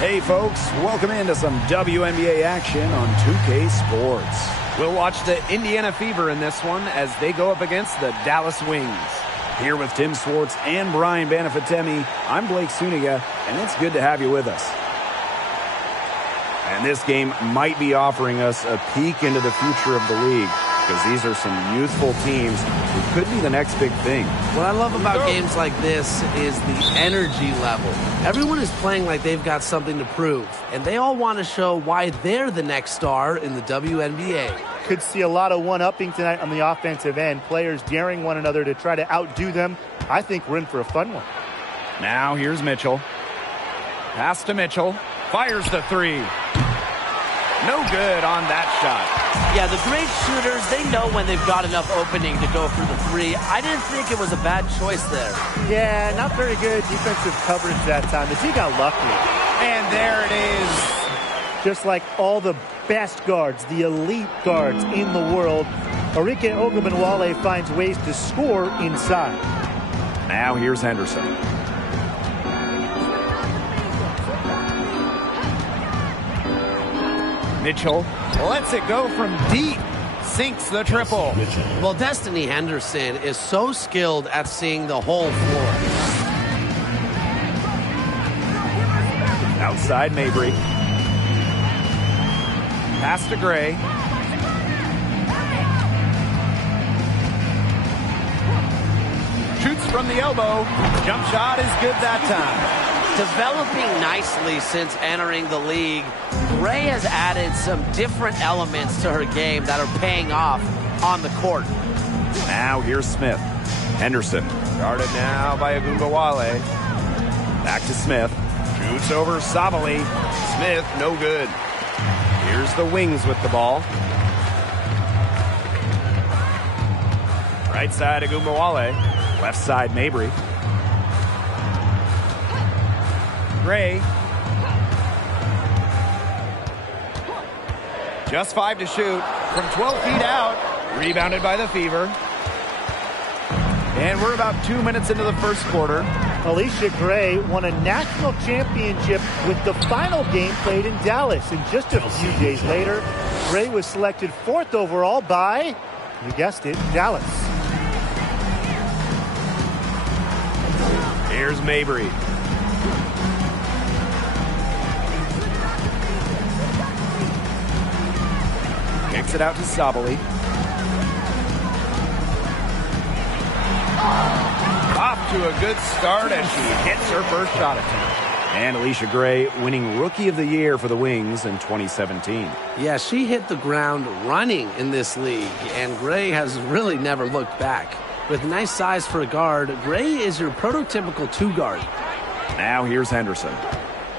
Hey folks, welcome into some WNBA action on 2K Sports. We'll watch the Indiana Fever in this one as they go up against the Dallas Wings. Here with Tim Swartz and Brian Banafitemi, I'm Blake Suniga, and it's good to have you with us. And this game might be offering us a peek into the future of the league, because these are some youthful teams who could be the next big thing. What I love about games like this is the energy level. Everyone is playing like they've got something to prove, and they all want to show why they're the next star in the WNBA. Could see a lot of one-upping tonight on the offensive end. Players daring one another to try to outdo them. I think we're in for a fun one. Now here's Mitchell. Pass to Mitchell. Fires the three. No good on that shot. Yeah, the great shooters, they know when they've got enough opening to go for the three. I didn't think it was a bad choice there. Yeah, not very good defensive coverage that time. The team got lucky. And there it is. Just like all the best guards, the elite guards in the world, Arike Ogunbowale finds ways to score inside. Now here's Henderson. Mitchell lets it go from deep. Sinks the triple. Well, Destiny Henderson is so skilled at seeing the whole floor. Outside Mabry. Pass to Gray. Shoots from the elbow. Jump shot is good that time. Developing nicely since entering the league, Gray has added some different elements to her game that are paying off on the court. Now here's Smith. Henderson guarded now by Ogunbowale. Back to Smith. Shoots over Sabali. Smith, no good. Here's the Wings with the ball. Right side Ogunbowale. Left side Mabry. Gray. Just 5 to shoot from 12 feet out. Rebounded by the Fever. And we're about 2 minutes into the first quarter. Alicia Gray won a national championship with the final game played in Dallas. And just a few days later, Gray was selected 4th overall by, you guessed it, Dallas. Here's Mabry. Kicks it out to Sabali. Off to a good start as she hits her first shot attempt. And Alicia Gray winning Rookie of the Year for the Wings in 2017. Yeah, she hit the ground running in this league, and Gray has really never looked back. With nice size for a guard, Gray is your prototypical 2-guard. Now here's Henderson.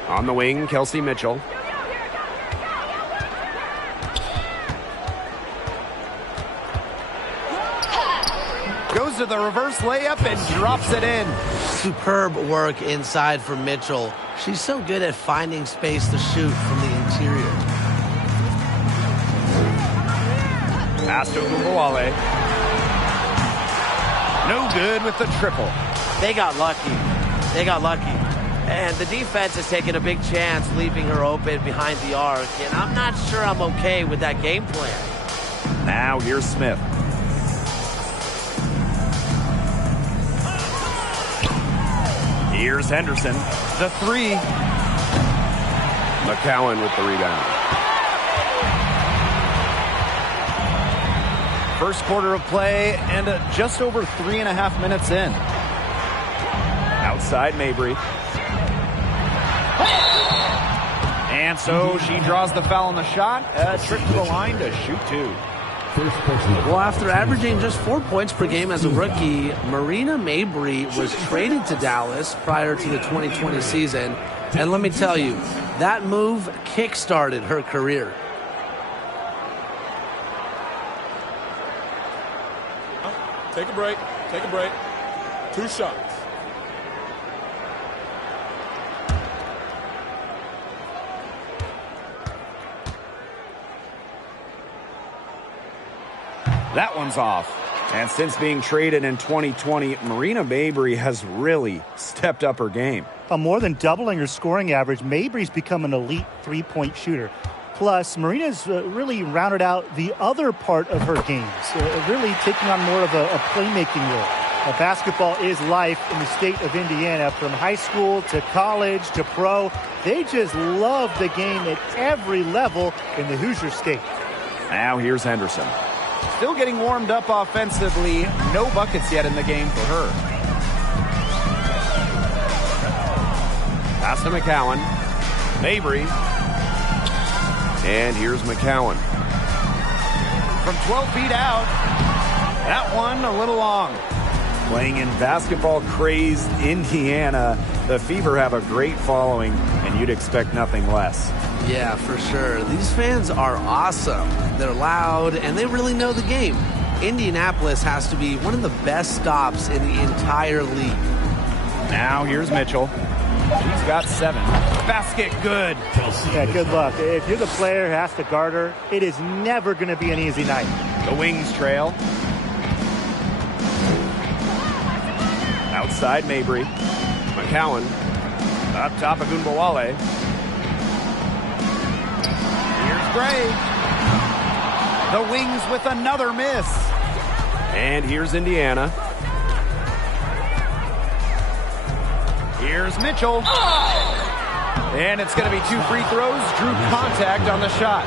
On the wing, Kelsey Mitchell. Goes to the reverse layup and drops it in. Superb work inside for Mitchell. She's so good at finding space to shoot from the interior. Pass to Ogunbowale. No good with the triple. They got lucky. They got lucky. And the defense is taking a big chance, leaving her open behind the arc. And I'm not sure I'm okay with that game plan. Now here's Smith. Here's Henderson. The three. McCowan with the rebound. First quarter of play and just over 3.5 minutes in. Outside Mabry. And so she draws the foul on the shot. A trip to the line to shoot 2. Well, after averaging just 4 points per game as a rookie, Marina Mabry was traded to Dallas prior to the 2020 season. And let me tell you, that move kick-started her career. Take a break. Take a break. 2 shots. That one's off. And since being traded in 2020, Marina Mabrey has really stepped up her game. More than doubling her scoring average, Mabrey's become an elite three-point shooter. Plus, Marina's really rounded out the other part of her games, really taking on more of a playmaking role. Basketball is life in the state of Indiana, from high school to college to pro. They just love the game at every level in the Hoosier State. Now here's Henderson. Still getting warmed up offensively. No buckets yet in the game for her. Pass to McCowan. Mabrey. And here's McCowan. From 12 feet out. That one a little long. Playing in basketball-crazed Indiana, the Fever have a great following, and you'd expect nothing less. Yeah, for sure. These fans are awesome. They're loud, and they really know the game. Indianapolis has to be one of the best stops in the entire league. Now here's Mitchell. She's got 7. Basket good. Yeah, good luck. If you're the player who has to guard her, it is never going to be an easy night. The Wings trail. Outside Mabrey. McCowan. Up top of Gunbowale. Here's Gray. The Wings with another miss. And here's Indiana. Here's Mitchell. And it's going to be 2 free throws. Drew contact on the shot.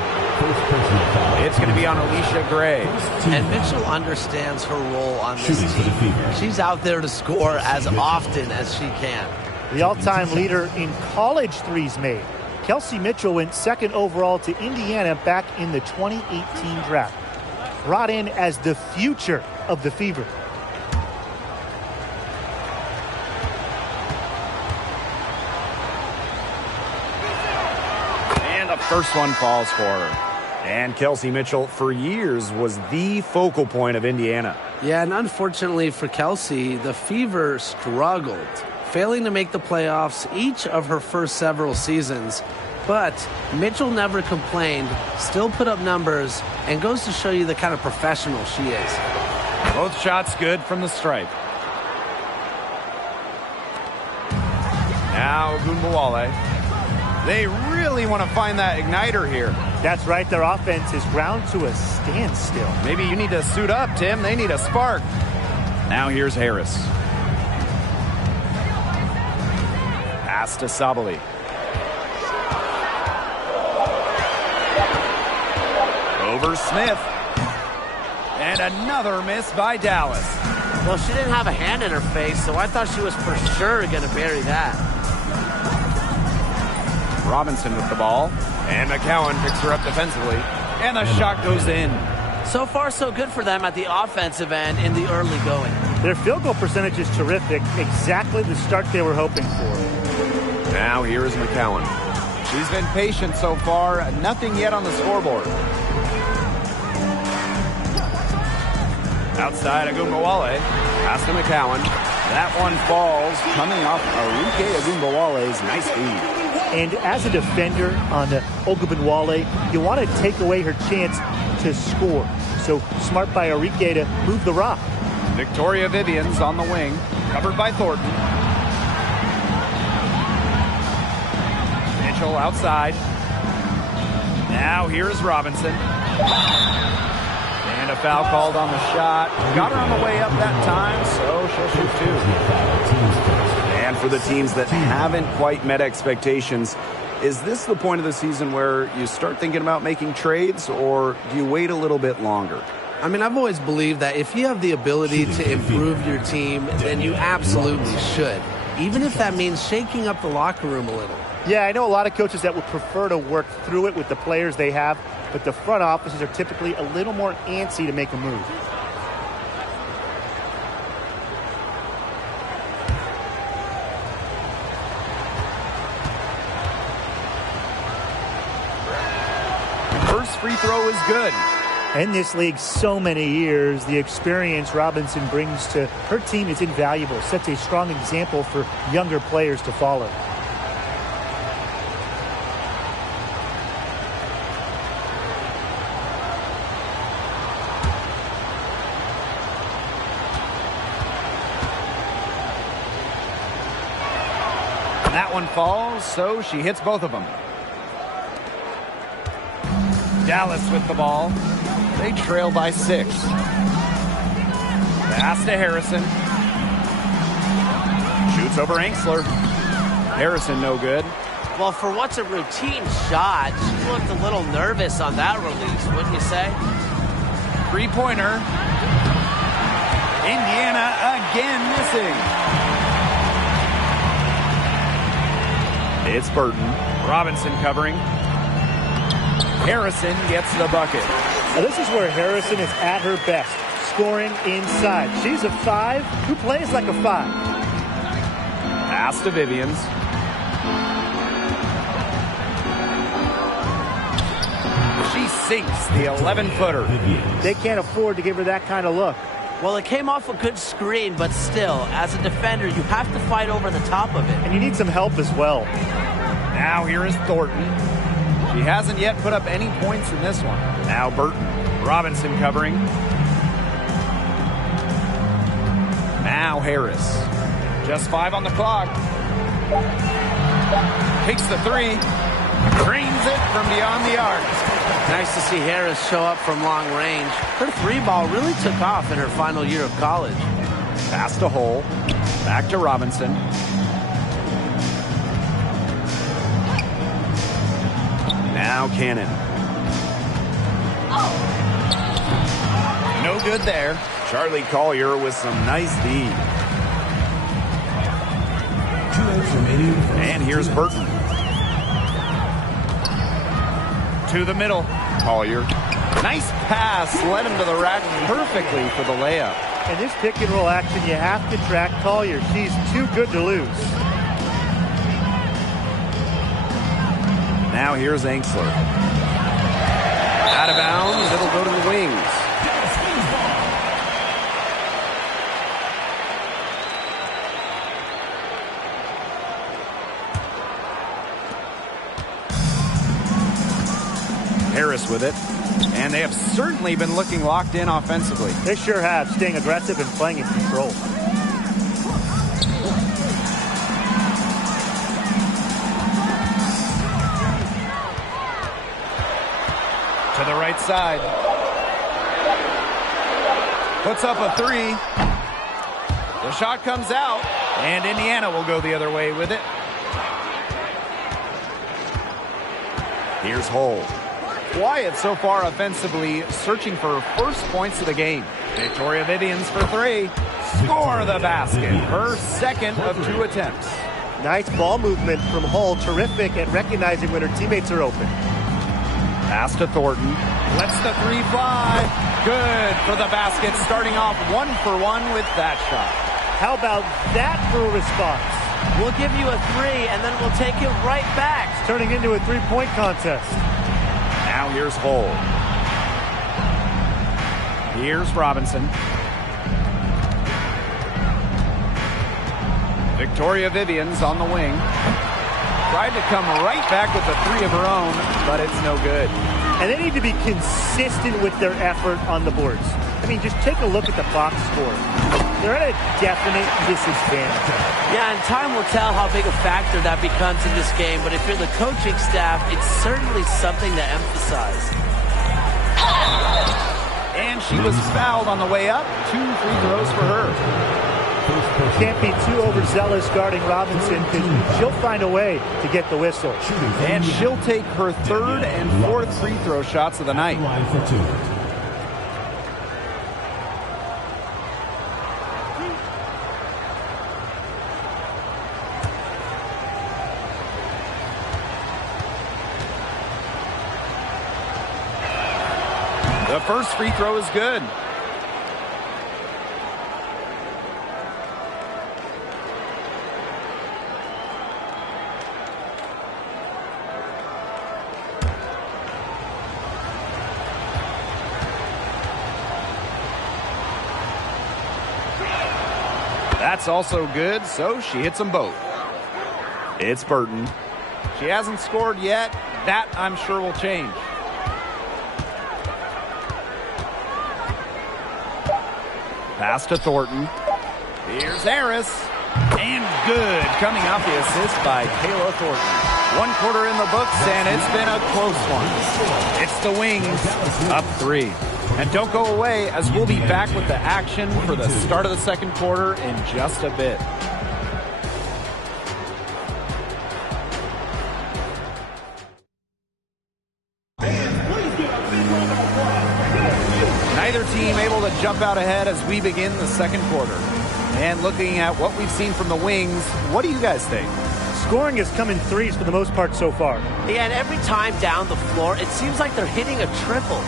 It's going to be on Alicia Gray. And Mitchell understands her role on this team. She's out there to score as often as she can. The all-time leader in college threes made. Kelsey Mitchell went 2nd overall to Indiana back in the 2018 draft. Brought in as the future of the Fever. And the first one falls for her. And Kelsey Mitchell, for years, was the focal point of Indiana. Yeah, and unfortunately for Kelsey, the Fever struggled, failing to make the playoffs each of her first several seasons. But Mitchell never complained, still put up numbers, and goes to show you the kind of professional she is. Both shots good from the stripe. Now Gunbowale. They really want to find that igniter here. That's right. Their offense is ground to a standstill. Maybe you need to suit up, Tim. They need a spark. Now here's Harris. Pass to Sabali. Over Smith. And another miss by Dallas. Well, she didn't have a hand in her face, so I thought she was for sure going to bury that. Robinson with the ball. And McCowan picks her up defensively. And the shot goes in. So far, so good for them at the offensive end in the early going. Their field goal percentage is terrific. Exactly the start they were hoping for. Now here is McCowan. She's been patient so far. Nothing yet on the scoreboard. Outside Agumbawale. Pass to McCowan. That one falls, coming off Arike Agumbawale's nice feed. And as a defender on Ogunbowale, you want to take away her chance to score. So smart by Arike to move the rock. Victoria Vivian's on the wing, covered by Thornton. Mitchell outside. Now here's Robinson. And a foul called on the shot. Got her on the way up that time, so she'll shoot 2. And for the teams that haven't quite met expectations, is this the point of the season where you start thinking about making trades, or do you wait a little bit longer? I mean, I've always believed that if you have the ability to improve your team, then you absolutely should, even if that means shaking up the locker room a little. Yeah, I know a lot of coaches that would prefer to work through it with the players they have, but the front offices are typically a little more antsy to make a move. First free throw is good. In this league so many years, the experience Robinson brings to her team is invaluable. Sets a strong example for younger players to follow. one falls, so she hits both of them. Dallas with the ball. They trail by 6. Pass to Harrison. Shoots over Angsler. Harrison no good. Well, for what's a routine shot, she looked a little nervous on that release, wouldn't you say? 3-pointer. Indiana again missing. It's Burton. Robinson covering. Harrison gets the bucket. Now this is where Harrison is at her best, scoring inside. She's a 5 who plays like a 5. Pass to Vivians. She sinks the 11-footer. They can't afford to give her that kind of look. Well, it came off a good screen, but still, as a defender, you have to fight over the top of it. And you need some help as well. Now here is Thornton. She hasn't yet put up any points in this one. Now Burton. Robinson covering. Now Harris. Just 5 on the clock. Takes the 3. Drains it from beyond the arc. Nice to see Harris show up from long range. Her 3-ball really took off in her final year of college. Pass to Hull. Back to Robinson. Now Cannon. No good there. Charlie Collier with some nice D. And here's Burton. To the middle. Collier. Nice pass. Led him to the rack perfectly for the layup. In this pick and roll action, you have to track Collier. She's too good to lose. Now here's Angsler. Out of bounds. It'll go to the wings. Harris with it. And they have certainly been looking locked in offensively. They sure have, staying aggressive and playing in control. To the right side. Puts up a 3. The shot comes out, and Indiana will go the other way with it. Here's Hull. Quiet so far offensively, searching for first points of the game. Victoria Vivians for 3. Score the basket. Her second of 2 attempts. Nice ball movement from Hull. Terrific at recognizing when her teammates are open. Pass to Thornton. Lets the 3 fly. Good for the basket. Starting off 1 for 1 with that shot. How about that for a response? We'll give you a 3, and then we'll take it right back. It's turning into a 3-point contest. Now here's Hull. Here's Robinson. Victoria Vivians on the wing. Tried to come right back with a 3 of her own, but it's no good. And they need to be consistent with their effort on the boards. I mean, just take a look at the box score. They're at a definite disadvantage. Yeah, and time will tell how big a factor that becomes in this game, but if you're the coaching staff, it's certainly something to emphasize. And she was fouled on the way up. 2 free throws for her. Can't be too overzealous guarding Robinson because she'll find a way to get the whistle. And she'll take her 3rd and 4th free throw shots of the night. The first free throw is good. That's also good, so she hits them both. It's Burton. She hasn't scored yet. That, I'm sure, will change. Pass to Thornton. Here's Harris. And good, coming off the assist by Kayla Thornton. 1 quarter in the books, and it's been a close one. It's the Wings up 3. And don't go away, as we'll be back with the action for the start of the second quarter in just a bit. Neither team able to jump out ahead as we begin the second quarter. And looking at what we've seen from the Wings, what do you guys think? Scoring has come in threes for the most part so far. Yeah, and every time down the floor, it seems like they're hitting a triple.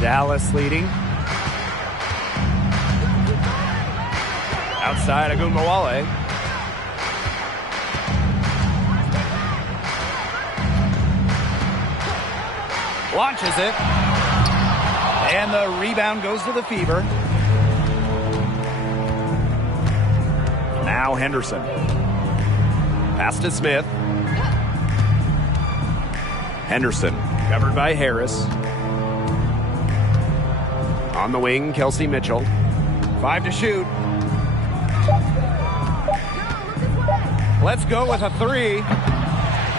Dallas leading. Outside Agumbawale. Launches it. And the rebound goes to the Fever. Now Henderson. Pass to Smith. Henderson covered by Harris. On the wing, Kelsey Mitchell. 5 to shoot. Let's go with a 3.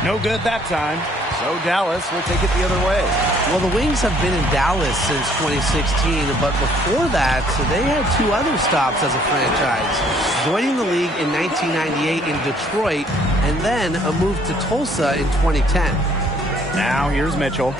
No good that time. So Dallas will take it the other way. Well, the Wings have been in Dallas since 2016, but before that, they had 2 other stops as a franchise. Joining the league in 1998 in Detroit, and then a move to Tulsa in 2010. Now here's Mitchell.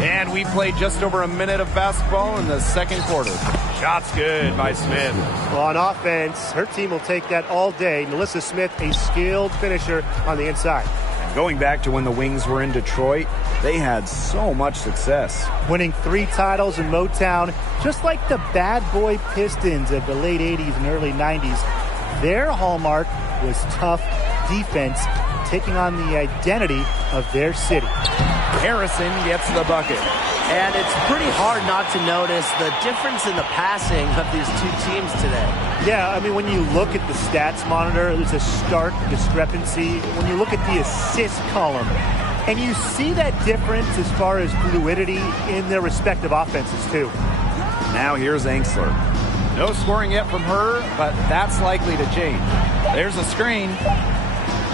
And we played just over a minute of basketball in the second quarter. Shots good by Smith. Well, on offense, her team will take that all day. Melissa Smith, a skilled finisher on the inside. And going back to when the Wings were in Detroit, they had so much success. Winning 3 titles in Motown, just like the bad boy Pistons of the late 80s and early 90s. Their hallmark was tough defense, taking on the identity of their city. Harrison gets the bucket. And it's pretty hard not to notice the difference in the passing of these 2 teams today. Yeah, I mean, when you look at the stats monitor, there's a stark discrepancy. When you look at the assist column, and you see that difference as far as fluidity in their respective offenses, too. Now here's Angsler. No scoring yet from her, but that's likely to change. There's a screen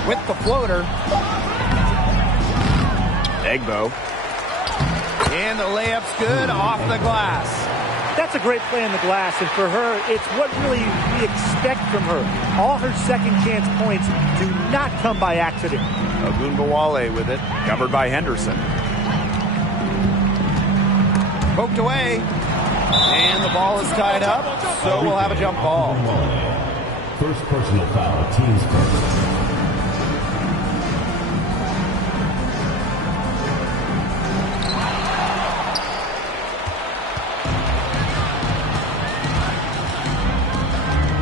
with the floater. Egbo. And the layup's good off the glass. That's a great play on the glass, and for her, it's what really we expect from her. All her second chance points do not come by accident. Agumbawale with it, covered by Henderson. Poked away, and the ball is tied up, so we'll have a jump ball. First personal foul, team's first.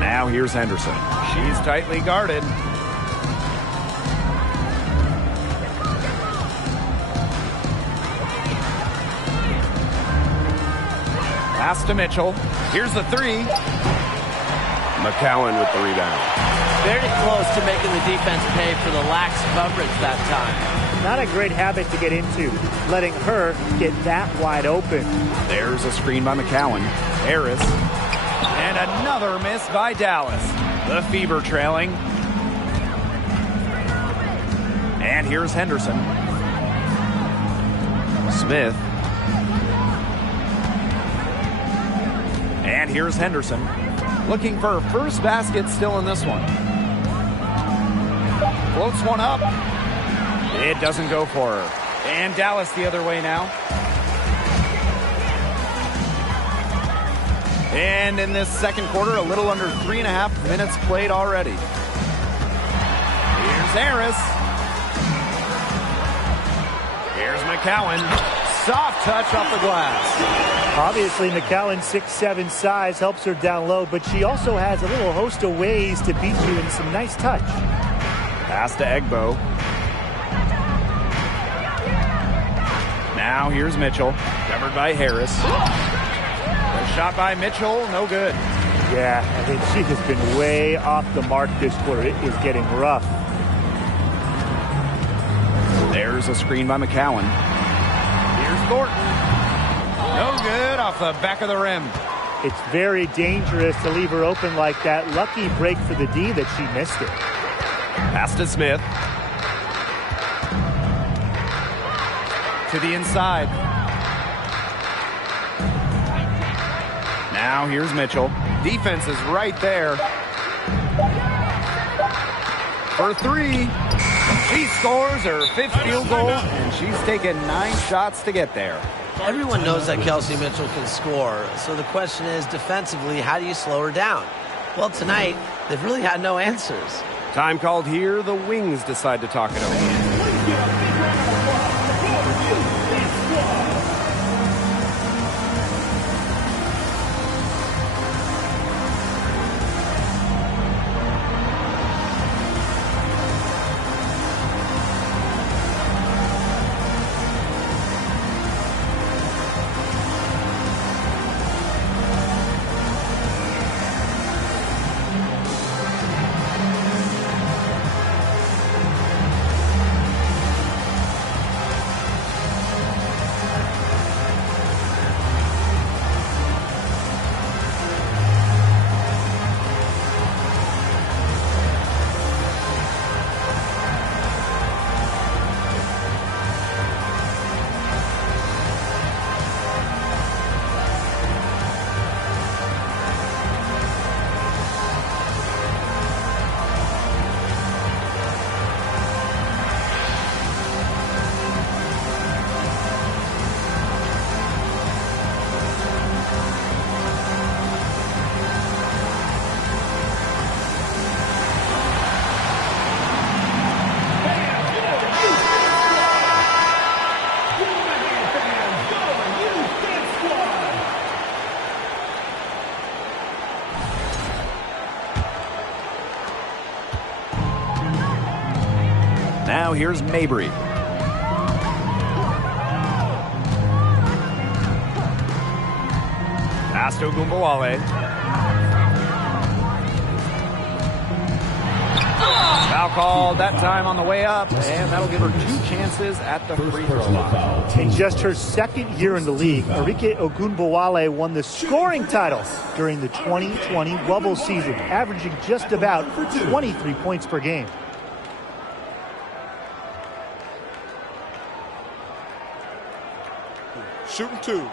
Now here's Henderson. She's tightly guarded. Pass to Mitchell. Here's the 3. McCowan with the rebound. Very close to making the defense pay for the lax coverage that time. Not a great habit to get into, letting her get that wide open. There's a screen by McCowan. Harris. And another miss by Dallas. The Fever trailing. And here's Henderson. Smith. And here's Henderson. Looking for her first basket still in this one. Floats one up. It doesn't go for her. And Dallas the other way now. And in this second quarter, a little under 3.5 minutes played already. Here's Harris. Here's McCowan. Soft touch off the glass. Obviously, McCowan's 6'7" size helps her down low, but she also has a little host of ways to beat you in some nice touch. Pass to Egbo. Now here's Mitchell, covered by Harris. A shot by Mitchell, no good. Yeah, I think she has been way off the mark this quarter. It is getting rough. There's a screen by McCowan. Thornton. No good off the back of the rim. It's very dangerous to leave her open like that. Lucky break for the D that she missed it. Pass to Smith. To the inside. Now here's Mitchell. Defense is right there. For three. She scores her fifth field goal, and she's taken 9 shots to get there. Everyone knows that Kelsey Mitchell can score. So the question is, defensively, how do you slow her down? Well, tonight, they've really had no answers. Time called here. The Wings decide to talk it over. Now here's Mabry. Pass to Ogunbowale. Foul called that time on the way up, and that'll give her 2 chances at the free throw line. In just her second year in the league, Arike Ogunbowale won the scoring title during the 2020 bubble season, averaging just about 23 points per game. Shooting 2.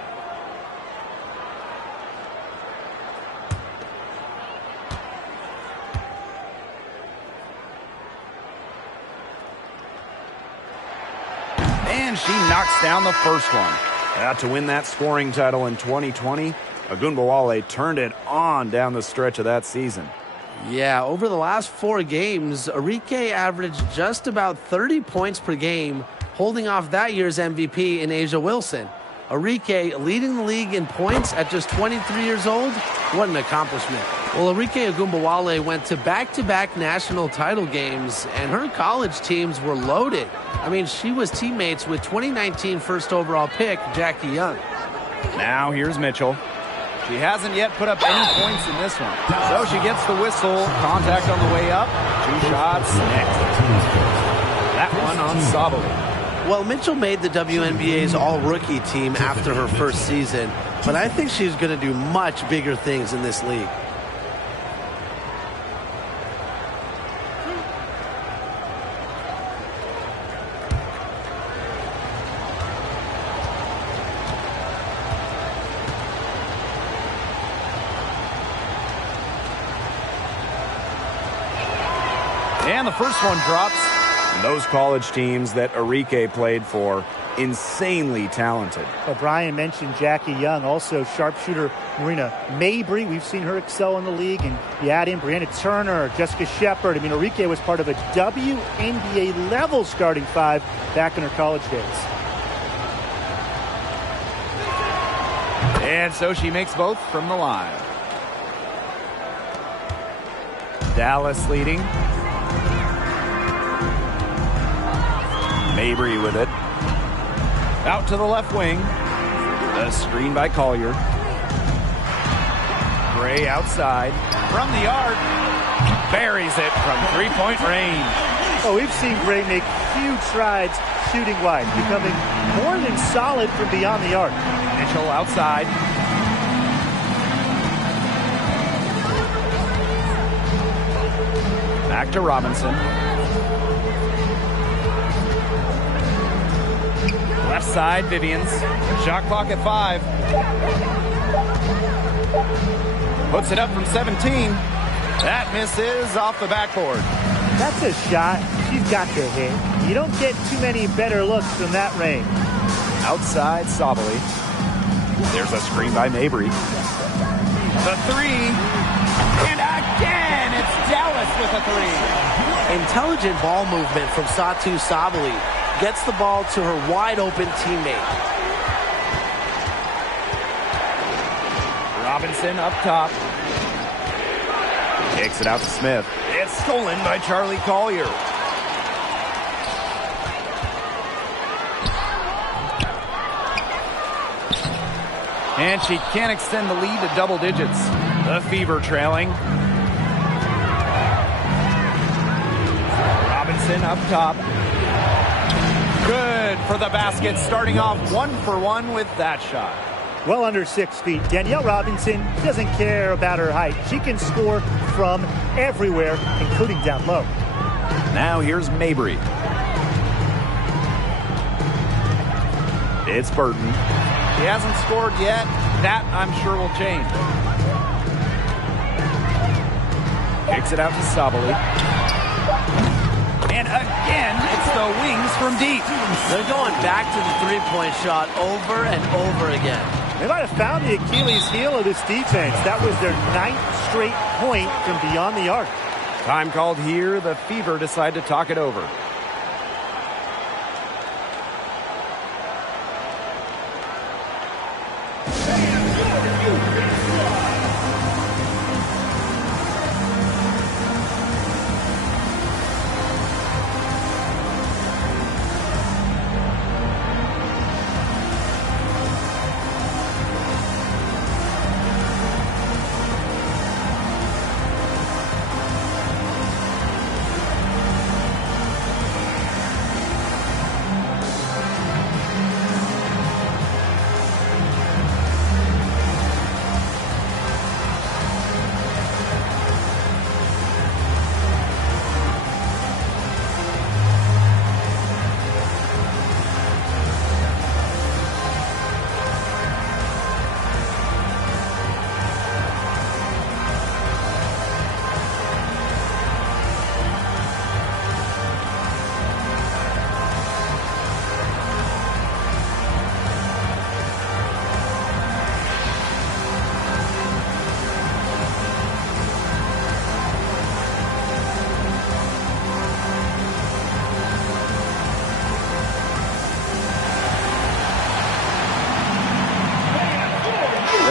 And she knocks down the first one. To win that scoring title in 2020, Ogunbowale turned it on down the stretch of that season. Yeah, over the last 4 games, Arike averaged just about 30 points per game, holding off that year's MVP in Asia Wilson. Arike leading the league in points at just 23 years old. What an accomplishment. Well, Arike Ogunbowale went to back-to-back national title games, and her college teams were loaded. I mean, she was teammates with 2019 first overall pick, Jackie Young. Now here's Mitchell. She hasn't yet put up any points in this one. So she gets the whistle. Contact on the way up. 2 shots next. That one on Sabali. Well, Mitchell made the WNBA's all-rookie team after her first season, but I think she's going to do much bigger things in this league. And the first one drops. And those college teams that Arike played for, insanely talented. Well, Brian mentioned Jackie Young, also sharpshooter Marina Mabry. We've seen her excel in the league. And you add in Brianna Turner, Jessica Shepard. I mean, Arike was part of a WNBA level starting 5 back in her college days. And so she makes both from the line. Dallas leading. Mabry with it. Out to the left wing. A screen by Collier. Gray outside. From the arc. Buries it from 3-point range. Oh, we've seen Gray make huge strides shooting wide, becoming more than solid from beyond the arc. Mitchell outside. Back to Robinson. Left side, Vivians. Shot clock at 5. Puts it up from 17. That misses off the backboard. That's a shot she's got to hit. You don't get too many better looks from that range. Outside, Sabali. There's a screen by Mabry. The 3. And again, it's Dallas with a 3. Intelligent ball movement from Satu Sabali. Gets the ball to her wide-open teammate. Robinson up top. Kicks it out to Smith. It's stolen by Charlie Collier. And she can't extend the lead to double digits. The Fever trailing. Robinson up top. Good for the basket, starting off 1-for-1 with that shot. Well under 6 feet. Danielle Robinson doesn't care about her height. She can score from everywhere, including down low. Now here's Mabry. It's Burton. He hasn't scored yet. That, I'm sure, will change. Kicks it out to Sabali. And again, it's the wings from deep. They're going back to the three-point shot over and over again. They might have found the Achilles heel of this defense. That was their 9th straight point from beyond the arc. Time called here. The Fever decide to talk it over.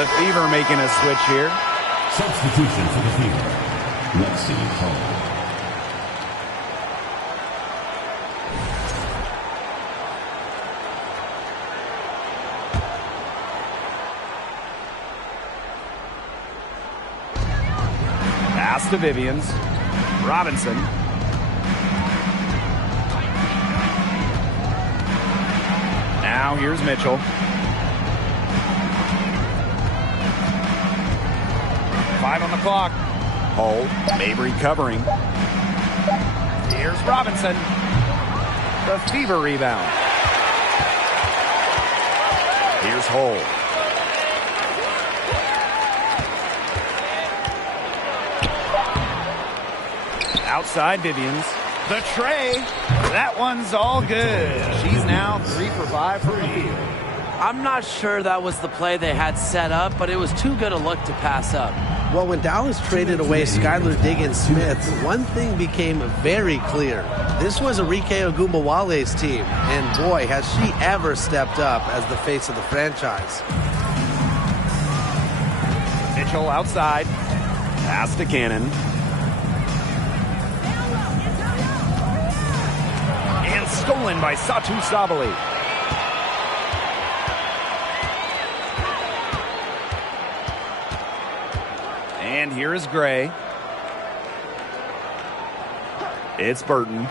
The Fever making a switch here. Substitution for the Fever. Lexi Hall. Pass to Vivians. Robinson. Now here's Mitchell. Five on the clock. Hull. Mabry covering. Here's Robinson. The Fever rebound. Here's Hull. Outside Vivians. The tray. That one's all good. She's now 3 for 5 from the field. I'm not sure that was the play they had set up, but it was too good a look to pass up. Well, when Dallas traded away Skylar Diggins-Smith, one thing became very clear. This was Arike Ogunbowale's team, and boy, has she ever stepped up as the face of the franchise. Mitchell outside. Pass to Cannon. And stolen by Satu Sabali. And here is Gray. It's Burton.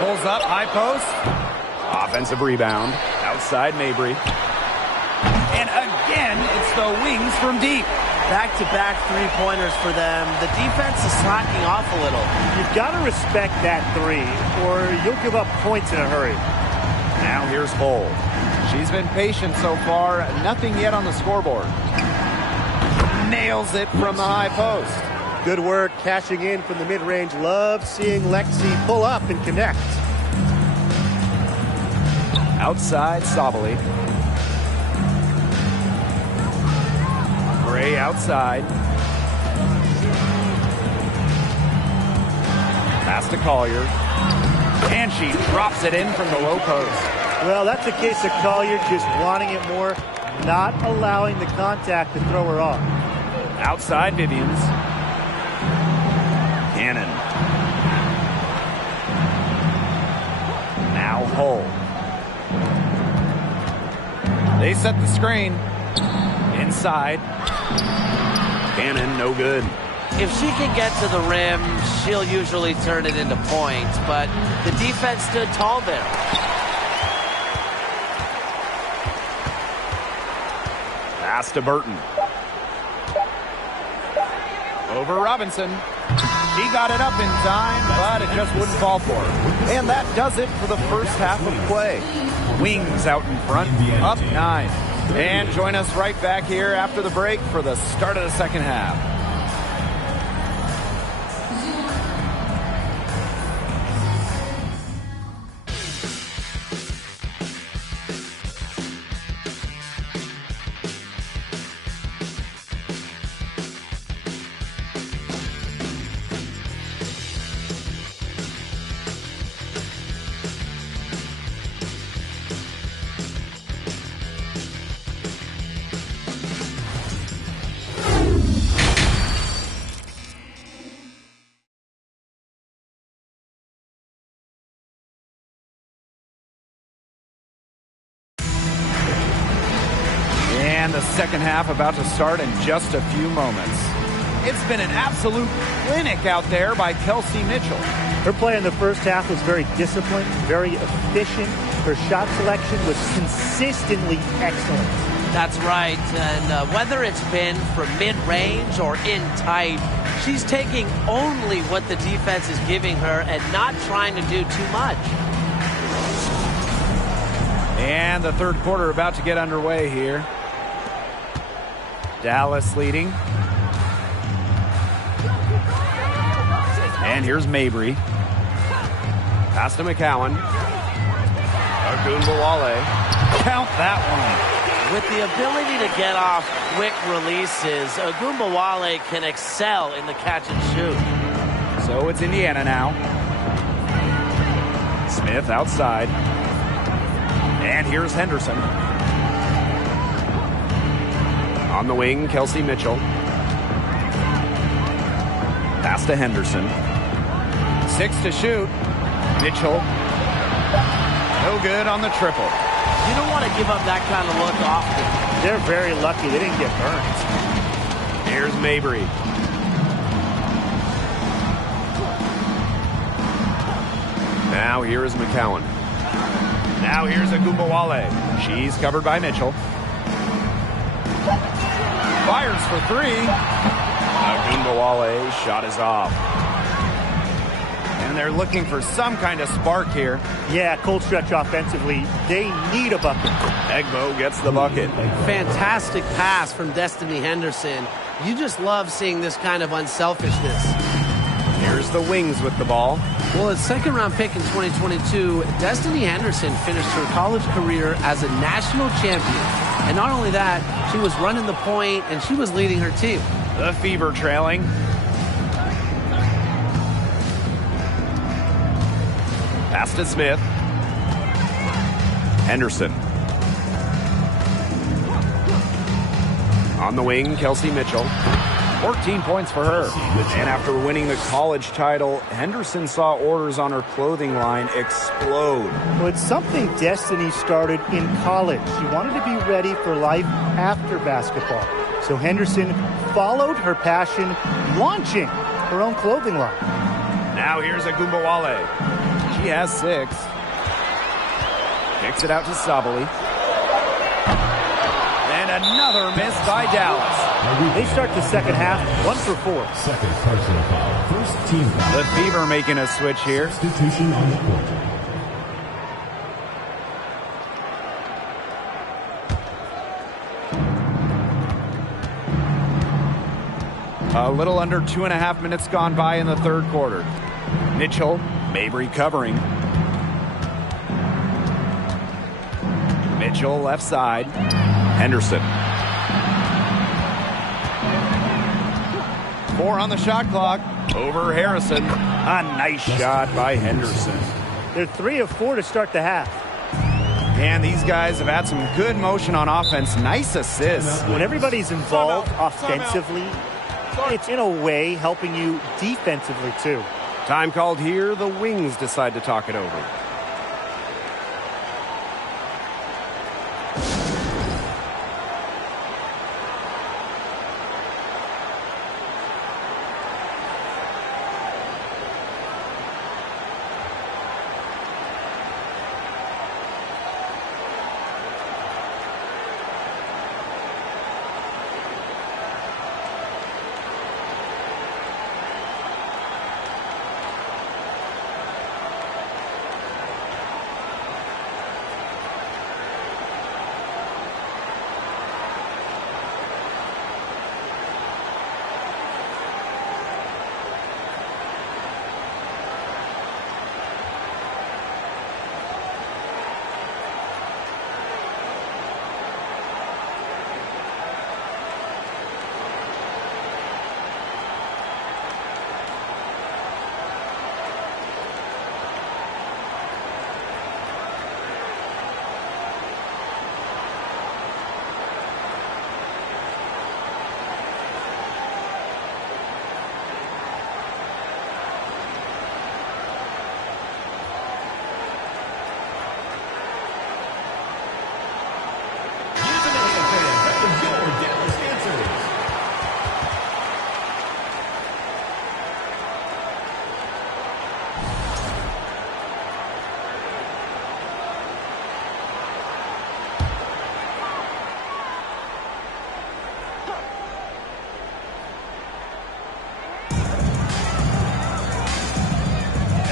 Pulls up, high post. Offensive rebound. Outside Mabry. And again, it's the wings from deep. Back-to-back three-pointers for them. The defense is slacking off a little. You've got to respect that three, or you'll give up points in a hurry. Now here's Hull. She's been patient so far. Nothing yet on the scoreboard. Nails it from the high post. Good work cashing in from the mid-range. Love seeing Lexi pull up and connect. Outside Sabali. Gray outside. Pass to Collier. And she drops it in from the low post. Well, that's a case of Collier just wanting it more, not allowing the contact to throw her off. Outside Vivians. Cannon. Now Hull. They set the screen. Inside. Cannon, no good. If she can get to the rim, she'll usually turn it into points, but the defense stood tall there. Pass to Burton. Over Robinson. She got it up in time, but it just wouldn't fall for her. And that does it for the first half of play. Wings out in front, up 9. And join us right back here after the break for the start of the second half. And the second half about to start in just a few moments. It's been an absolute clinic out there by Kelsey Mitchell. Her play in the first half was very disciplined, very efficient. Her shot selection was consistently excellent. That's right, and whether it's been from mid-range or in tight, she's taking only what the defense is giving her and not trying to do too much. And the third quarter about to get underway here. Dallas leading. And here's Mabry. Pass to McCowan. Ogunbowale. Count that one. With the ability to get off quick releases, Ogunbowale can excel in the catch and shoot. So it's Indiana now. Smith outside. And here's Henderson. On the wing, Kelsey Mitchell. Pass to Henderson. 6 to shoot. Mitchell. No good on the triple. You don't want to give up that kind of look often. They're very lucky they didn't get burned. Here's Mabry. Now here is McCowan. Now here's Ogunbowale. She's covered by Mitchell. Fires for 3. Ogunbowale shot is off. And they're looking for some kind of spark here. Yeah, cold stretch offensively. They need a bucket. Egbo gets the bucket. Fantastic pass from Destiny Henderson. You just love seeing this kind of unselfishness. Here's the Wings with the ball. Well, as second-round pick in 2022, Destiny Henderson finished her college career as a national champion. And not only that, she was running the point and she was leading her team. The Fever trailing. Pass to Smith. Henderson. On the wing, Kelsey Mitchell. 14 points for her. And after winning the college title, Henderson saw orders on her clothing line explode. Well, it's something Destiny started in college. She wanted to be ready for life after basketball. So Henderson followed her passion, launching her own clothing line. Now here's Ogunbowale. She has 6. Kicks it out to Sabali. And another miss by Dallas. They start the second half 1 for 4. Second personal foul. First team foul. The Fever making a switch here. Substitution on the court. A little under 2.5 minutes gone by in the third quarter. Mitchell, Mabry covering. Mitchell left side. Henderson. 4 on the shot clock. Over Harrison. A nice shot by Henderson. They're 3 of 4 to start the half. And these guys have had some good motion on offense. Nice assists. When everybody's involved offensively, it's in a way helping you defensively too. Time called here. The Wings decide to talk it over.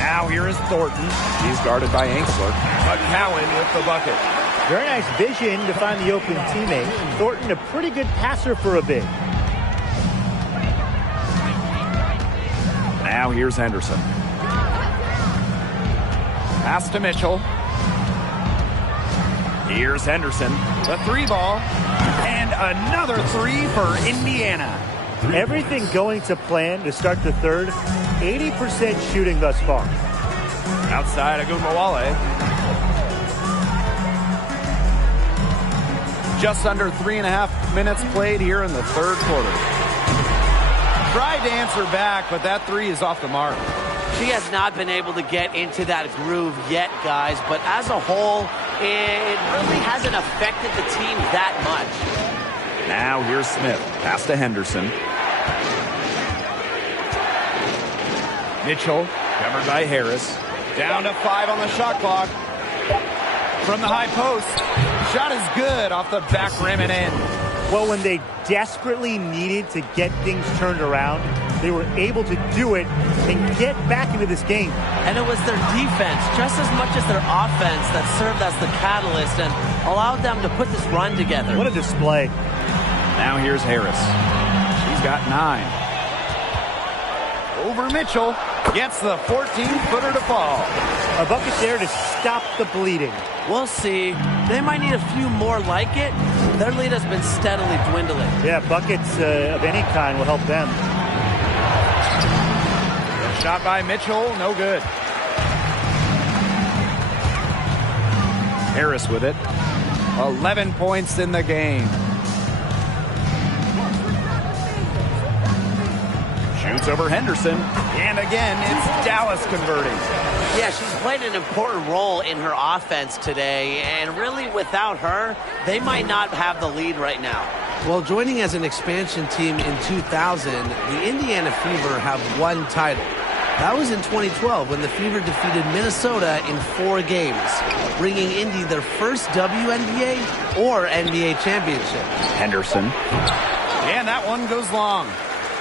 Now here is Thornton. He's guarded by Angsler. McCowan with the bucket. Very nice vision to find the open teammate. Thornton, a pretty good passer for a big. Now here's Henderson. Pass to Mitchell. Here's Henderson. The 3-ball. And another 3 for Indiana. Everything going to plan to start the third. 80% shooting thus far. Outside Agumbawale. Just under 3.5 minutes played here in the third quarter. Tried to answer back, but that 3 is off the mark. She has not been able to get into that groove yet, guys, but as a whole, it really hasn't affected the team that much. Now here's Smith. Pass to Henderson. Mitchell, covered by Harris. Down to 5 on the shot clock. From the high post. Shot is good off the back rim and in. Well, when they desperately needed to get things turned around, they were able to do it and get back into this game. And it was their defense, just as much as their offense, that served as the catalyst and allowed them to put this run together. What a display. Now here's Harris. She's got 9. Over Mitchell. Gets the 14-footer to fall. A bucket there to stop the bleeding. We'll see. They might need a few more like it. Their lead has been steadily dwindling. Yeah, buckets of any kind will help them. Shot by Mitchell, no good. Harris with it. 11 points in the game. Shoots over Henderson. And again, it's Dallas converting. Yeah, she's played an important role in her offense today. And really, without her, they might not have the lead right now. Well, joining as an expansion team in 2000, the Indiana Fever have one title. That was in 2012 when the Fever defeated Minnesota in 4 games, bringing Indy their first WNBA or NBA championship. Henderson. And that one goes long.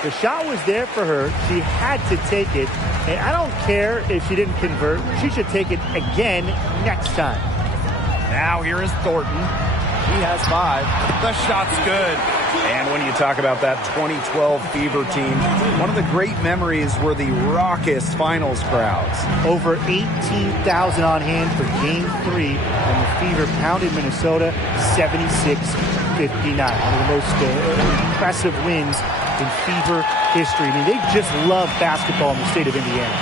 The shot was there for her. She had to take it. And I don't care if she didn't convert. She should take it again next time. Now here is Thornton. He has 5. The shot's good. And when you talk about that 2012 Fever team, one of the great memories were the raucous finals crowds. Over 18,000 on hand for Game 3 when the Fever pounded Minnesota 76-59. One of the most impressive wins in Fever history. I mean, they just love basketball in the state of Indiana.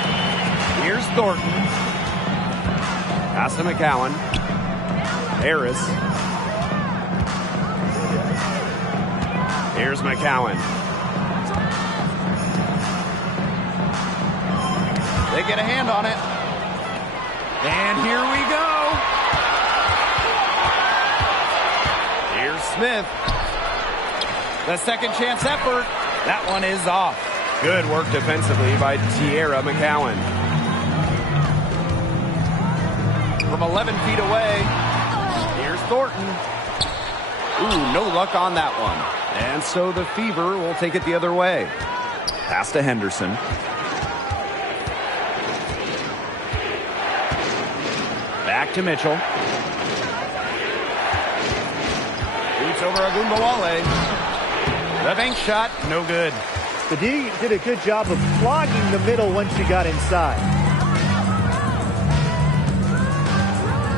Here's Thornton. Pass to McCowan. Harris. Here's McCowan. They get a hand on it. And here we go. Here's Smith. The second chance effort. That one is off. Good work defensively by Tierra McCowan. From 11 feet away, here's Thornton. Ooh, no luck on that one. And so the Fever will take it the other way. Pass to Henderson. Back to Mitchell. Boots over Agumbawale. The bank shot, no good. The D did a good job of clogging the middle once she got inside.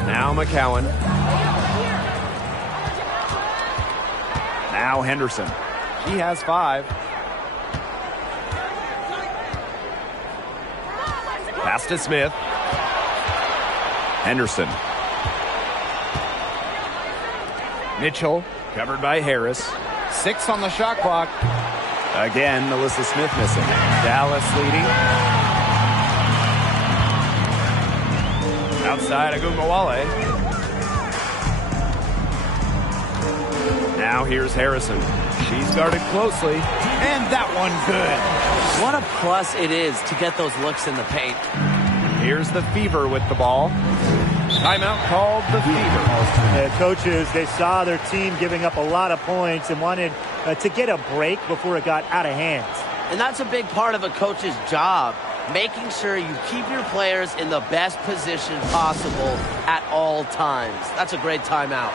Now McCowan. Now Henderson. He has 5. Pass to Smith. Henderson. Mitchell, covered by Harris. 6 on the shot clock. Again, Melissa Smith missing. Dallas leading. Outside Agumbawale. Now here's Harrison. She's guarded closely. And that one good. What a plus it is to get those looks in the paint. Here's the Fever with the ball. Timeout called the Fever. The coaches, they saw their team giving up a lot of points and wanted to get a break before it got out of hand. And that's a big part of a coach's job, making sure you keep your players in the best position possible at all times. That's a great timeout.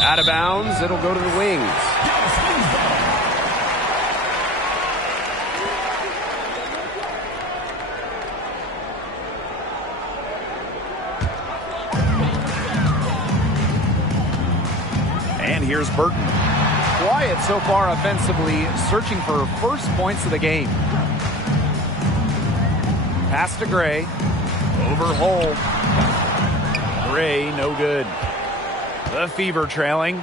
Out of bounds, it'll go to the wings. And here's Burton. Quiet so far offensively, searching for first points of the game. Pass to Gray. Over Hole. Gray, no good. The Fever trailing.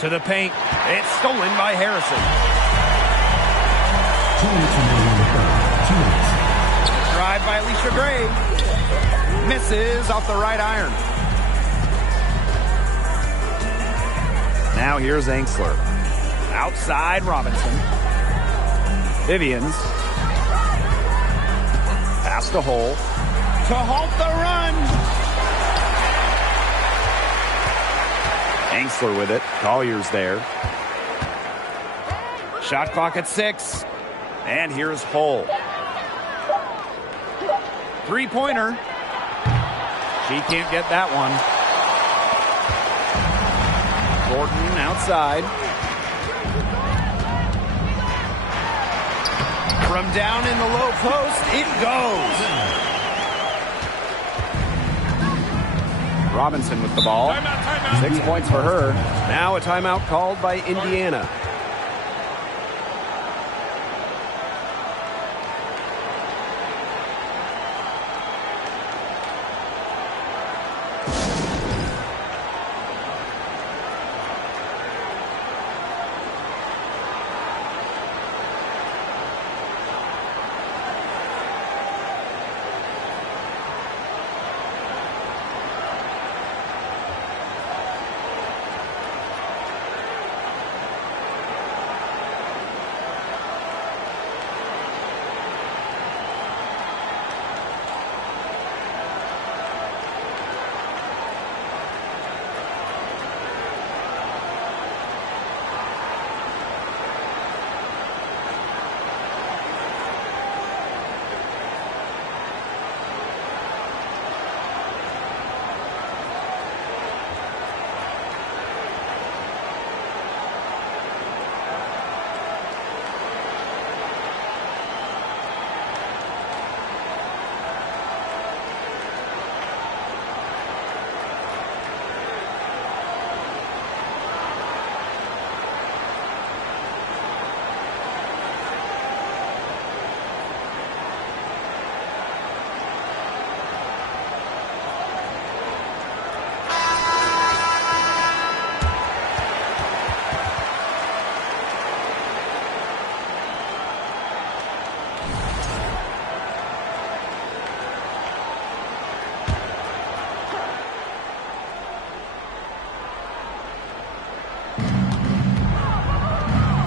To the paint. It's stolen by Harrison. Drive by Alicia Gray. Misses off the right iron. Now here's Angsler. Outside Robinson. Vivians. Pass to Hull. To halt the run. Angsler with it. Collier's there. Shot clock at 6. And here's Hull. Three-pointer. She can't get that one. Gordon outside. From down in the low post, it goes. Robinson with the ball. Timeout. 6 points for her. Now a timeout called by Indiana.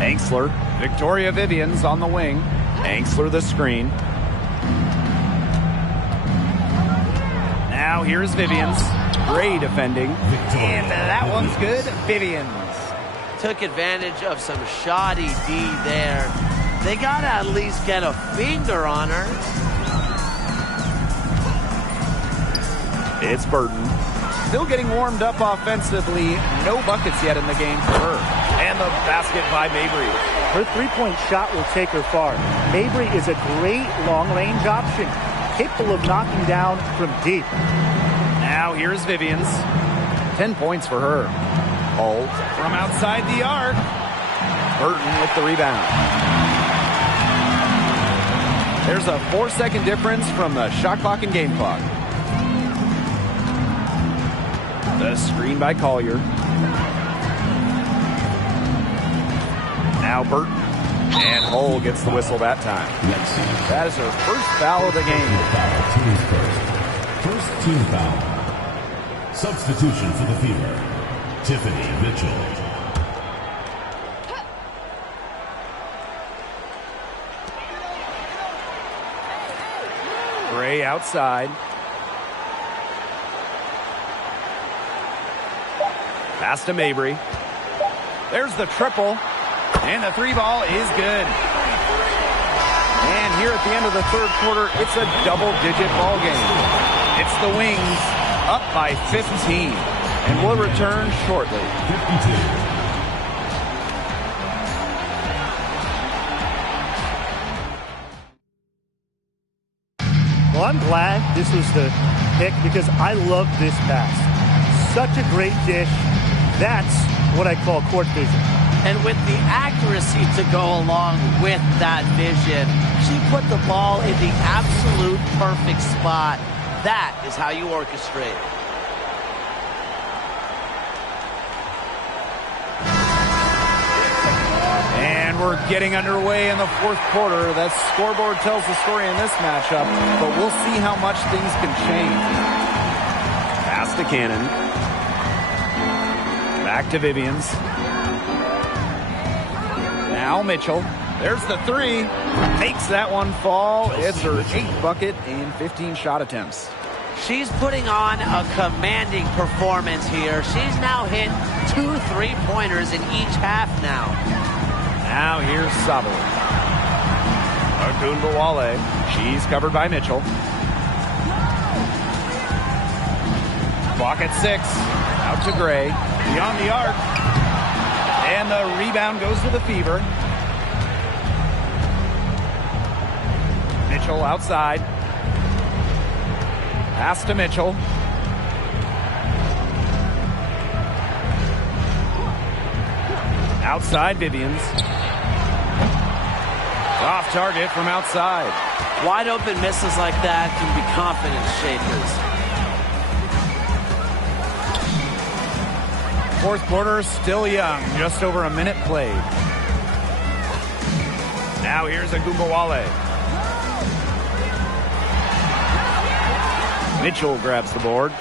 Angsler, Victoria Vivians on the wing. Angsler the screen. Now here's Vivians. Gray defending. And that one's good. Vivians. Took advantage of some shoddy D there. They got to at least get a finger on her. It's Burton. Still getting warmed up offensively. No buckets yet in the game for her. And the basket by Mabry. Her three-point shot will take her far. Mabry is a great long-range option, capable of knocking down from deep. Now here's Vivians. 10 points for her. Hull from outside the arc. Burton with the rebound. There's a 4-second difference from the shot clock and game clock. The screen by Collier. Now Burton. And Hull gets the whistle that time. That is her first foul of the game. First team foul. Substitution for the Fever. Tiffany Mitchell. Gray outside. Pass to Mabry. There's the triple. And the three ball is good. And here at the end of the third quarter, it's a double-digit ball game. It's the Wings up by 15. And we'll return shortly. 52. Well, I'm glad this was the pick because I love this pass. Such a great dish. That's what I call court vision. And with the accuracy to go along with that vision, she put the ball in the absolute perfect spot. That is how you orchestrate. we're getting underway in the fourth quarter. That scoreboard tells the story in this matchup, but we'll see how much things can change. Pass to Cannon. Back to Vivians. Now Mitchell. There's the three. Makes that one fall. It's her 8th bucket in 15 shot attempts. She's putting on a commanding performance here. She's now hit 2 3-pointers in each half now. Now here's Sabali. Ogunbowale. She's covered by Mitchell. Clock at 6. Out to Gray. Beyond the arc. And the rebound goes to the Fever. Mitchell outside. Pass to Mitchell. Outside Vivians. Off target from outside. Wide open misses like that can be confidence shakers. Fourth quarter still young. Just over a minute played. Now here's Ogunbowale. Mitchell grabs the board.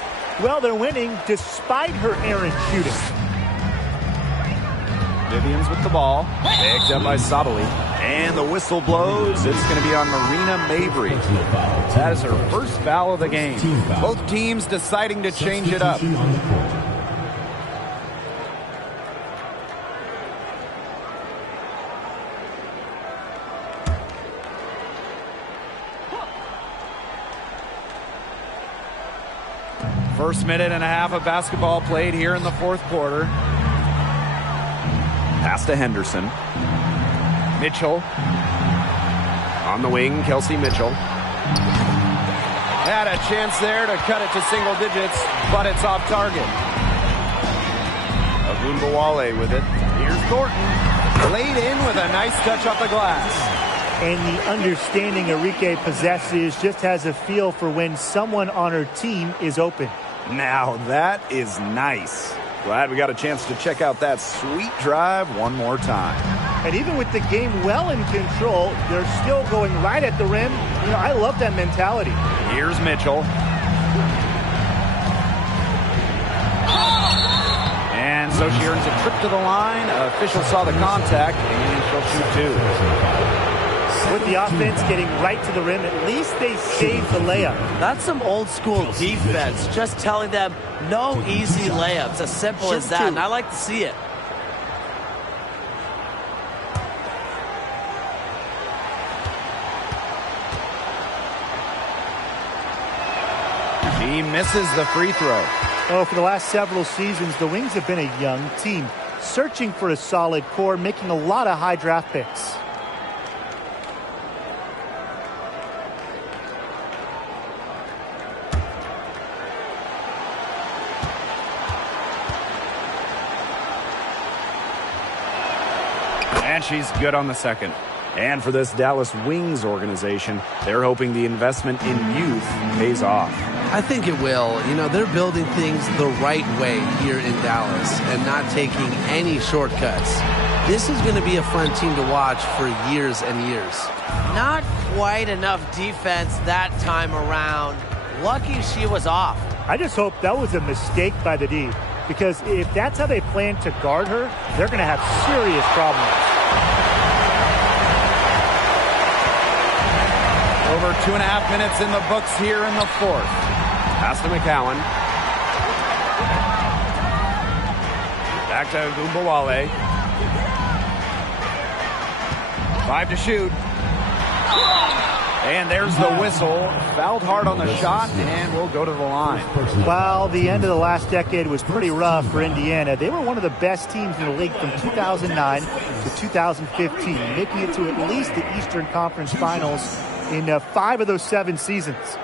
Well, they're winning despite her errant shooting. Vivians with the ball. Picked up by Sabali. And the whistle blows. It's going to be on Marina Mabry. That is her first foul of the game. Both teams deciding to change it up. First minute and a half of basketball played here in the fourth quarter. Pass to Henderson. Mitchell. On the wing, Kelsey Mitchell. Had a chance there to cut it to single digits, but it's off target. Ogunbowale with it. Here's Thornton. Laid in with a nice touch off the glass. And the understanding Enrique possesses just has a feel for when someone on her team is open. Now that is nice. Glad we got a chance to check out that sweet drive one more time. And even with the game well in control, they're still going right at the rim. You know, I love that mentality. Here's Mitchell. And so she earns a trip to the line. Official saw the contact, and she'll shoot 2. With the offense getting right to the rim, at least they saved the layup. That's some old school defense, just telling them no easy layups, as simple as that, and I like to see it. He misses the free throw. Oh, for the last several seasons, the Wings have been a young team, searching for a solid core, making a lot of high draft picks. And she's good on the second. And for this Dallas Wings organization, they're hoping the investment in youth pays off. I think it will. You know, they're building things the right way here in Dallas and not taking any shortcuts. This is going to be a fun team to watch for years and years. Not quite enough defense that time around. Lucky she was off. I just hope that was a mistake by the D, because if that's how they plan to guard her, they're going to have serious problems. Over 2.5 minutes in the books here in the fourth. Pass to McCowan. Back to Ogunbowale. 5 to shoot. And there's the whistle. Fouled hard on the shot, and we'll go to the line. While the end of the last decade was pretty rough for Indiana, they were one of the best teams in the league from 2009 to 2015, making it to at least the Eastern Conference Finals in 5 of those 7 seasons.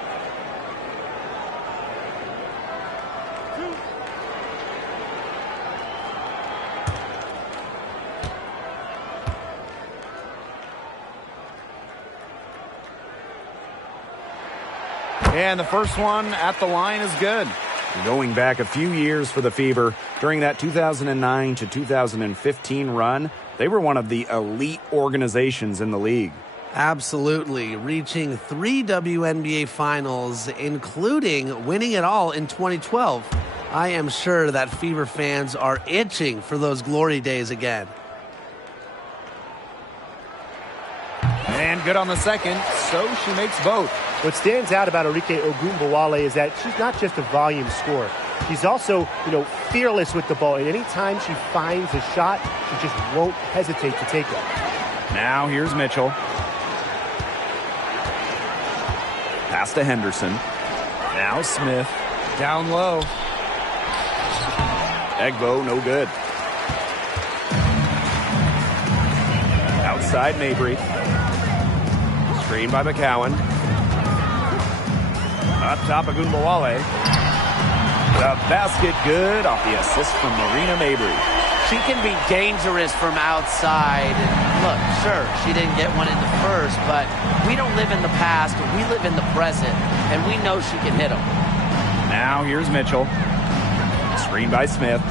And the first one at the line is good. Going back a few years for the Fever, during that 2009 to 2015 run, they were one of the elite organizations in the league. Absolutely, reaching 3 WNBA finals, including winning it all in 2012. I am sure that Fever fans are itching for those glory days again. And good on the second, so she makes both. What stands out about Arike Ogunbowale is that she's not just a volume scorer. She's also, fearless with the ball. And anytime she finds a shot, she just won't hesitate to take it. Now here's Mitchell. Pass to Henderson. Now Smith. Down low. Egbo, no good. Outside Mabry. Screen by McCowan. Up top, Ogunbowale. The basket good off the assist from Marina Mabry. She can be dangerous from outside. Look, sure, she didn't get one in the first, but we don't live in the past. We live in the present, and we know she can hit them. Now here's Mitchell. Screen by Smith.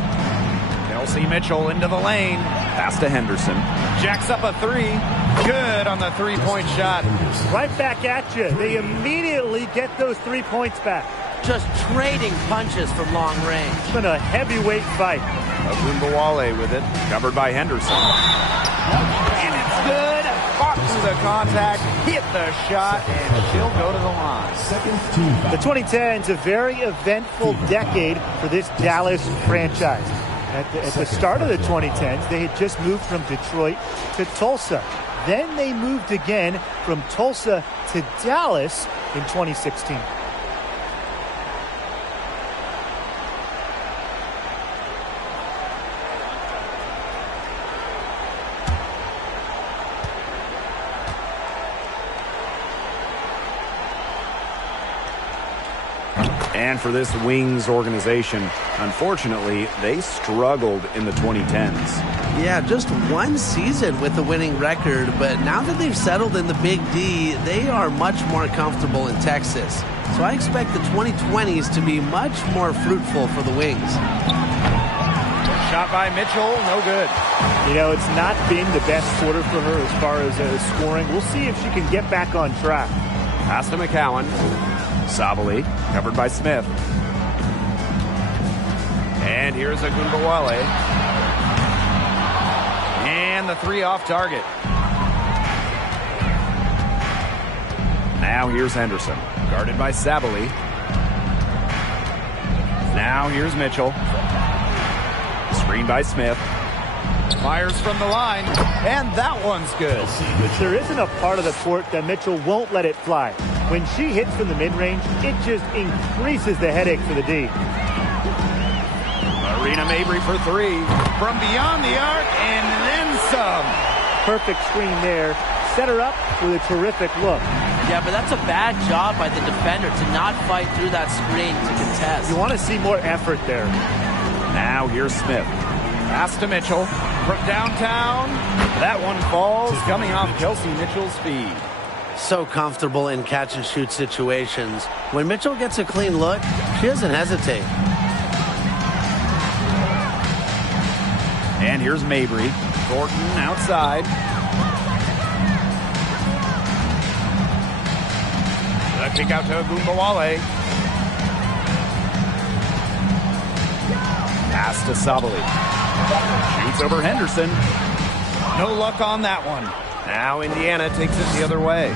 Kelsey Mitchell into the lane. Pass to Henderson. Jacks up a three. Good on the three-point shot. Right back at you. They immediately get those 3 points back. Just trading punches from long range. It's been a heavyweight fight. Ogunbowale with it. Covered by Henderson. And it's good. Fought through the contact. Hit the shot. And she'll go to the line. The 2010s, a very eventful decade for this Dallas franchise. At the start of the 2010s, they had just moved from Detroit to Tulsa. Then they moved again from Tulsa to Dallas in 2016. And for this Wings organization, unfortunately, they struggled in the 2010s. Yeah, just one season with a winning record, but now that they've settled in the Big D, they are much more comfortable in Texas. So I expect the 2020s to be much more fruitful for the Wings. Shot by Mitchell, no good. It's not been the best quarter for her as far as scoring. We'll see if she can get back on track. Pass to McCowan. Sabali, covered by Smith. And here's Ogunbowale. And the three off target. Now here's Henderson, guarded by Sabali. Now here's Mitchell. Screen by Smith. Fires from the line, and that one's good. There isn't a part of the court that Mitchell won't let it fly. When she hits from the mid-range, it just increases the headache for the D. Marina Mabry for three. From beyond the arc, and then some. Perfect screen there. Set her up with a terrific look. Yeah, but that's a bad job by the defender to not fight through that screen to contest. You want to see more effort there. Now here's Smith. Pass to Mitchell from downtown. That one falls, coming off Kelsey Mitchell's feed. So comfortable in catch-and-shoot situations. When Mitchell gets a clean look, she doesn't hesitate. And here's Mabry. Thornton outside. The kick out to Ogunbowale. Pass to Sabali. Shoots over Henderson. No luck on that one. Now Indiana takes it the other way.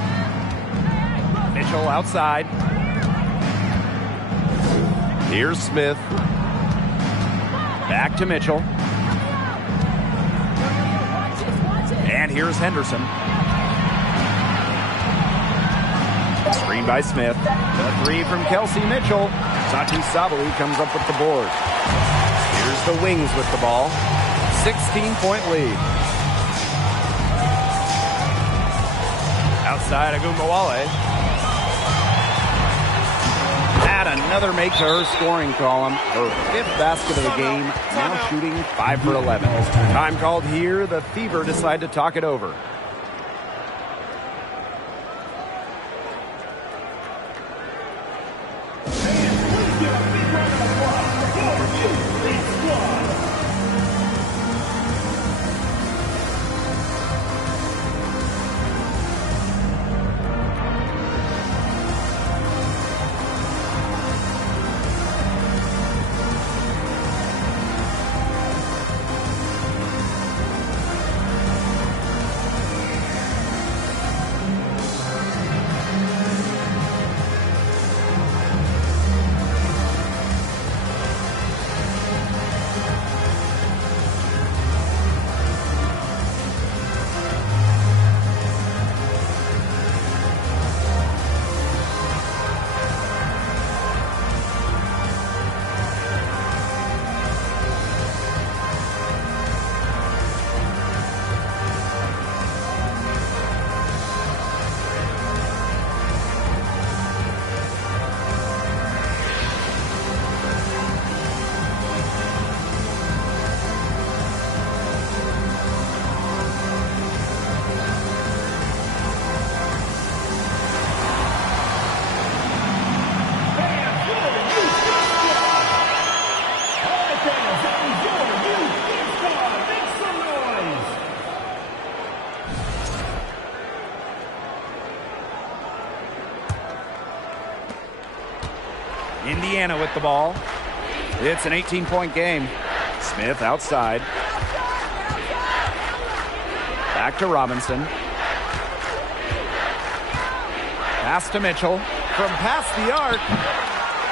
Mitchell outside. Here's Smith. Back to Mitchell. And here's Henderson. Screen by Smith. The three from Kelsey Mitchell. Satu Sabali comes up with the board. Here's the Wings with the ball. 16-point lead. Outside Ogunbowale. Add another make to her scoring column. Her fifth basket of the game. Now shooting 5 for 11. Time called here. The Fever decide to talk it over. Indiana with the ball. It's an 18-point game. Smith outside. Back to Robinson. Pass to Mitchell. From past the arc.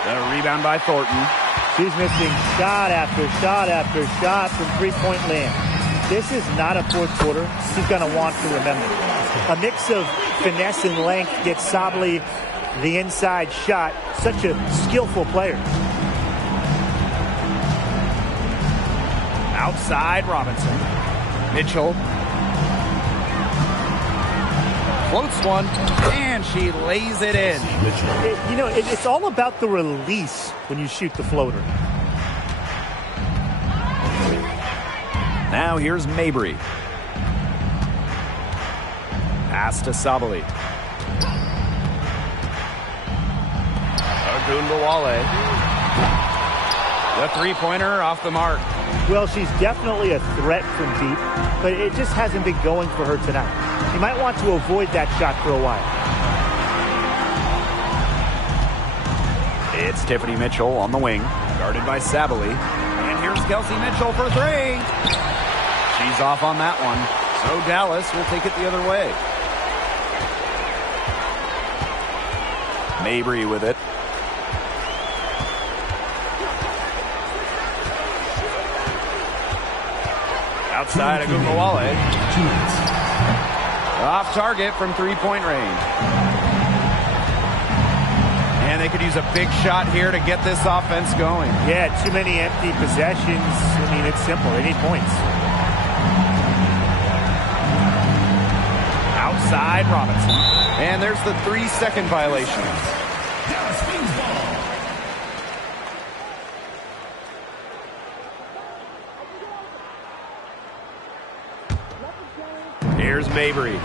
The rebound by Thornton. She's missing shot after shot after shot from three-point land. This is not a fourth quarter she's going to want to remember. A mix of finesse and length gets Sabally the inside shot. Such a skillful player. Outside Robinson. Mitchell. Floats one, and she lays it in. It's all about the release when you shoot the floater. Now here's Mabry. Pass to Sabally. Agunbowale. The three-pointer off the mark. Well, she's definitely a threat from deep, but it just hasn't been going for her tonight. You might want to avoid that shot for a while. It's Tiffany Mitchell on the wing, guarded by Sabally. And here's Kelsey Mitchell for three. She's off on that one, so Dallas will take it the other way. Mabry with it. Outside Agunbowale. Off target from three-point range. And they could use a big shot here to get this offense going. Yeah, too many empty possessions. I mean, it's simple. They need points. Outside Robinson. And there's the 3-second violation. Here's Mabry.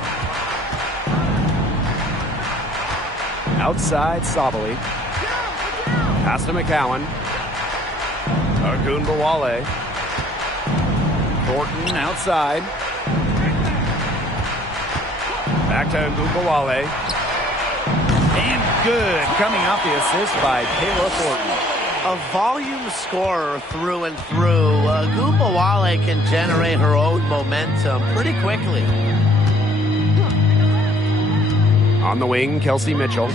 Outside Sabally. Pass to McCowan. Agunbowale. Thornton outside. Back to Agunbowale. And good. Coming off the assist by Kayla Thornton. A volume scorer through and through. Agunbowale can generate her own momentum pretty quickly. On the wing, Kelsey Mitchell.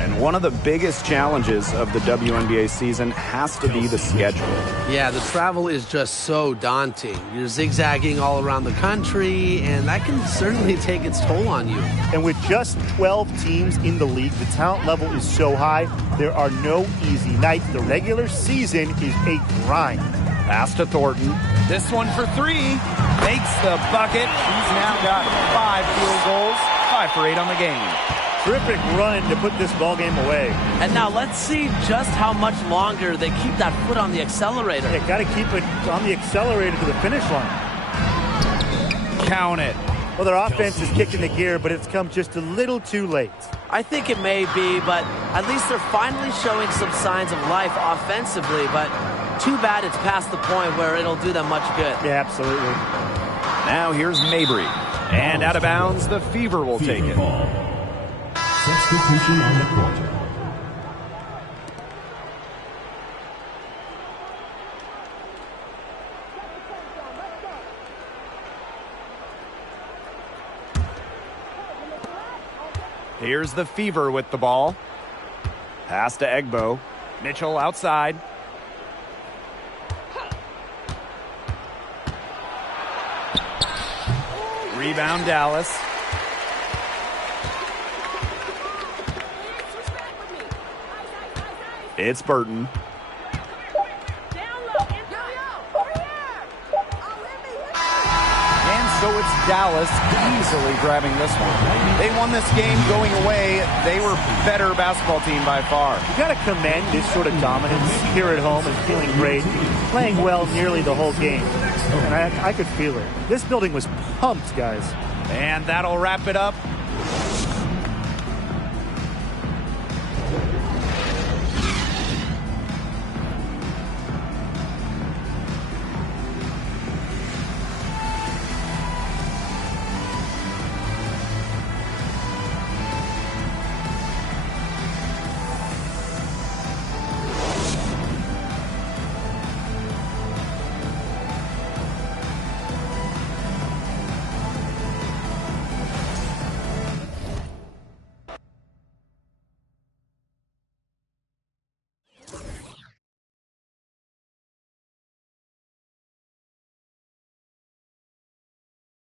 And one of the biggest challenges of the WNBA season has to be the schedule. Yeah, the travel is just so daunting. You're zigzagging all around the country, and that can certainly take its toll on you. And with just 12 teams in the league, the talent level is so high, there are no easy nights. The regular season is a grind. Pass to Thornton. This one for three. Makes the bucket. She's now got 5 field goals. 5 for 8 on the game. Terrific run to put this ball game away. And now let's see just how much longer they keep that foot on the accelerator. They got to keep it on the accelerator to the finish line. Count it. Well, their offense is kicking the gear, but it's come just a little too late. I think it may be, but at least they're finally showing some signs of life offensively. But too bad it's past the point where it'll do them much good. Yeah, absolutely. Now here's Mabry. And out of bounds, the Fever will take it. Ball. Substitution on the court. Here's the Fever with the ball. Pass to Egbo. Mitchell outside. Rebound Dallas. It's Burton. And so it's Dallas easily grabbing this one. They won this game going away. They were better basketball team by far. You got to commend this sort of dominance here at home and feeling great, playing well nearly the whole game. And I could feel it. This building was pumped, guys. And that'll wrap it up.